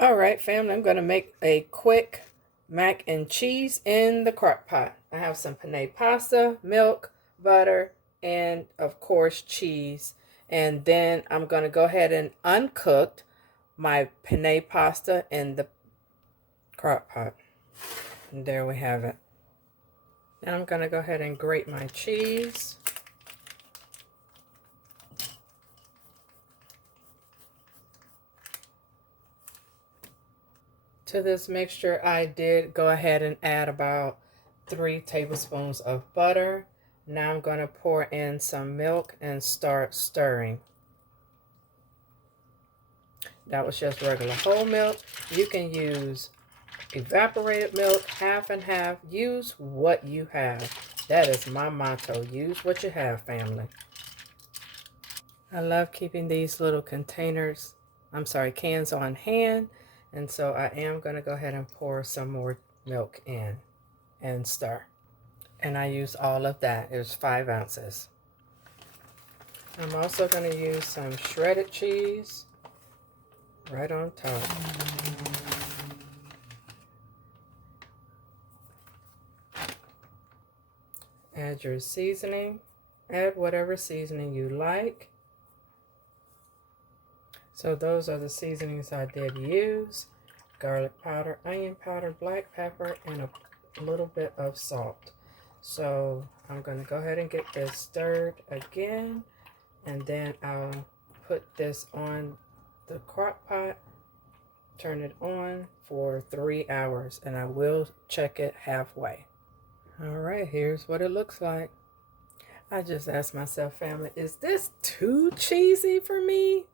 All right, family, I'm going to make a quick mac and cheese in the crock pot. I have some penne pasta, milk, butter, and of course cheese. And then I'm going to go ahead and uncooked my penne pasta in the crock pot. And there we have it. Now I'm going to go ahead and grate my cheese. To this mixture, I did go ahead and add about 3 tablespoons of butter. Now I'm going to pour in some milk and start stirring. That was just regular whole milk. You can use evaporated milk, half and half. Use what you have. That is my motto. Use what you have, family. I love keeping these little cans on hand. And so I am going to go ahead and pour some more milk in and stir. And I used all of that. It was 5 ounces. I'm also going to use some shredded cheese right on top. Add your seasoning. Add whatever seasoning you like. So those are the seasonings I did use. Garlic powder, onion powder, black pepper, and a little bit of salt. So I'm going to go ahead and get this stirred again. And then I'll put this on the crock pot. Turn it on for 3 hours. And I will check it halfway. Alright, here's what it looks like. I just asked myself, family, is this too cheesy for me?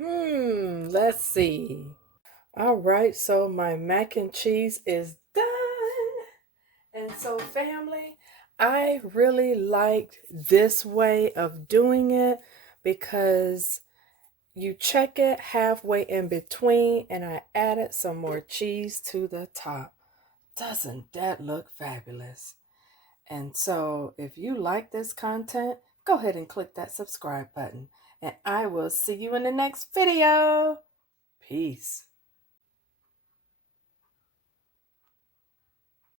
Let's see. All right, so my mac and cheese is done. And so, family, I really liked this way of doing it because you check it halfway in between, and I added some more cheese to the top. Doesn't that look fabulous? And so, if you like this content, go ahead and click that subscribe button. And I will see you in the next video. Peace.